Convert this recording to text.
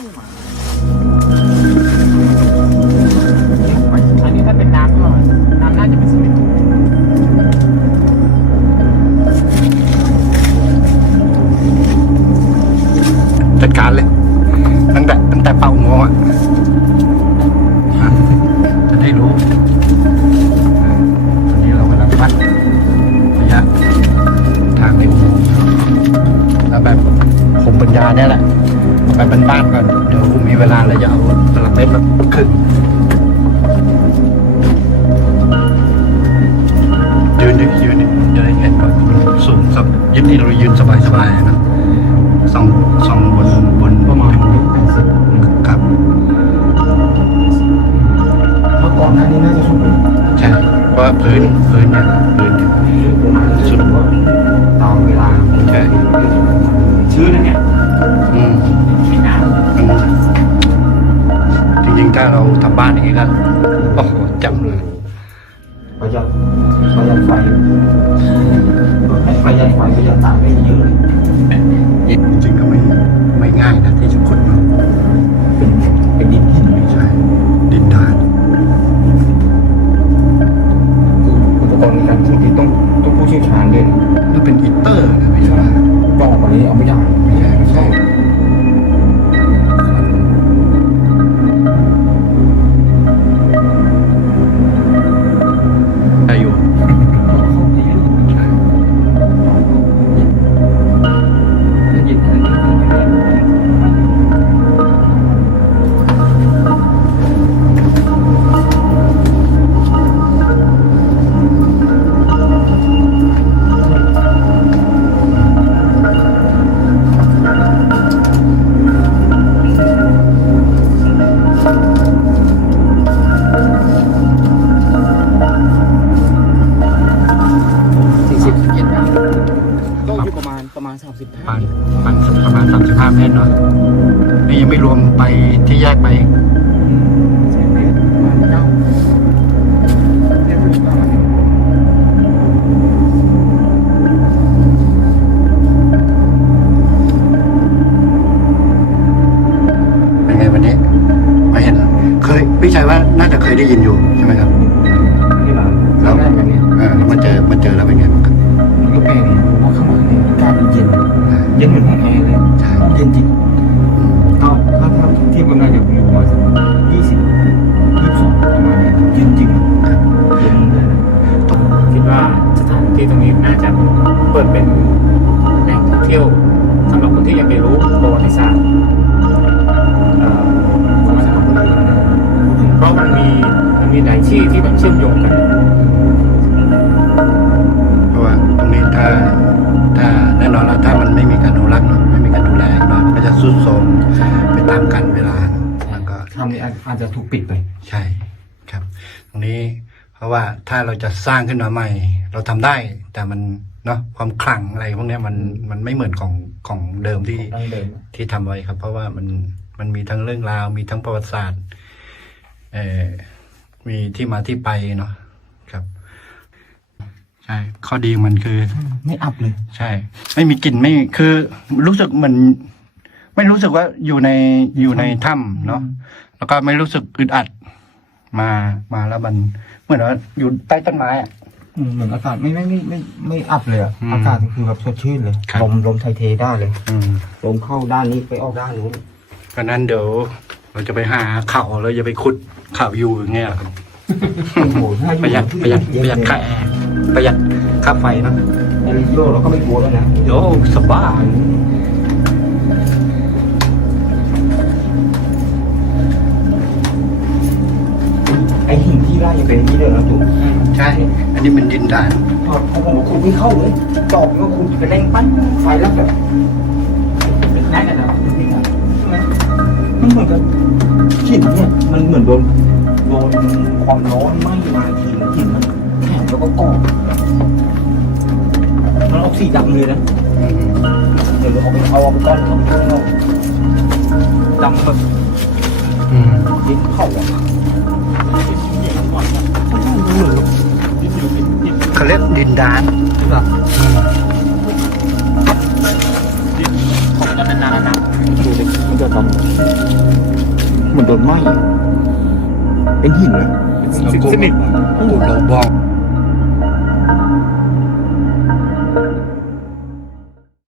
อันนี้ถ้าเป็นน้ำก็น้ำน่าจะเป็นสมิธจัดการเลย ตั้งแต่ตั้งแต่เป่าโมงอะอะ เอาไปบ้านๆก่อน เดี๋ยวมีเวลาเราจะเอาตลับเม็ดมาขึ้นยืนดิยืนดิจะได้เห็นว่าสูงสักยืนนี่เรายืนสบายๆนะสองสองบนบนประมาณแปดสิบครับเมื่อก่อนหน้านี้น่าจะสูงใช่เพราะว่าพื้นพื้นเนี่ย ถ้าเราทำบ้านอย่างนี้ก็โอ้โหจำเลยำประหยัดประหยัดไฟ ประมาณสามสิบประห้ามาณประมาณสามสิบห้าเมตรเนาะนี่ยังไม่รวมไปที่แยกไปเซนเมตรประมาณเก้าเรียกว่าประมาณนี้เป็นไงวันนี้มาเห็นเคยพี่ชัยว่าน่าจะเคยได้ยินอยู่ใช่ไหมครับที่มาแล้วได้แบบนี้เออมาเจอมาเจอ ท่องเที่ยวสำหรับคนที่อยากไปรู้ประวัติศาสตร์เอ่อของสถานบุรีนะเพราะมันมีมันมีหลายที่ที่มันเชื่อมโยงกันเพราะว่าตรงนี้ถ้าถ้าแน่นอนแล้วถ้ามันไม่มีการอนุรักษ์เนาะไม่มีการดูแลเนาะก็จะทรุดโทรมไปตามกันเวลาเนอะแล้วก็ทำนี้อาจจะถูกปิดไป ใช่ครับ ตรงนี้เพราะว่าถ้าเราจะสร้างขึ้นมาใหม่ เราทำได้แต่มัน เนาะความขลังอะไรพวกเนี้ยมันมันไม่เหมือนของของเดิมที่ดั้งเดิมที่ทำไว้ครับ เพราะว่ามันมันมีทั้งเรื่องราว มีทั้งประวัติศาสตร์เอ่อมีที่มาที่ไปเนาะครับใช่ข้อดีของมันคือ ไม่อับเลย ใช่ ไม่มีกลิ่นไม่คือรู้สึกเหมือนไม่รู้สึกว่าอยู่ในอยู่ในถ้ำเนาะแล้วก็ไม่รู้สึกอึดอัด มามาแล้วมันเหมือนว่าอยู่ใต้ต้นไม้อะอืม เหมือนอากาศไม่ไม่ไม่ไม่ไม่อับเลยอะอืม อากาศคือแบบสดชื่นเลยครับ ลมลมไทยเทได้เลยอืมลมเข้าด้านนี้ไปออกด้านนู้นเพราะนั้นเดี๋ยวเราจะไปหาเข่าแล้วจะไปขุดเข่าอยู่อย่างเงี้ยครับโอ้โหถ้าอประหยัดประหยัดประหยัดค่าแอร์ประหยัดค่าไฟเนอะในริโยเราก็ไม่กลัวแล้วนะ โอ้สบาย นนี้เป็นดินดานพอพอผมคุณไม่เข้าเลยจอบก็คุณไปเร่งปั้นไฟแล้วแบบเป็นแน่กันนะใช่ไหมมันเหมือนกับหินเนี่ยมันเหมือนโดนโดนความร้อนไหม้มาทีนึงหินมันแข็งแล้วก็กรอบมันออกสีดำเลยนะอืมเดี๋ยวเอาไปเอาไปก้อนเอาไปก้อนเอาดำแบบอืมดินเข่าอะเขาเรียกดินดานแบบของมันนานๆนะดูดิมันจะทำเหมือนโดนไหม้เป็นหินเลยเราโกงเราบอก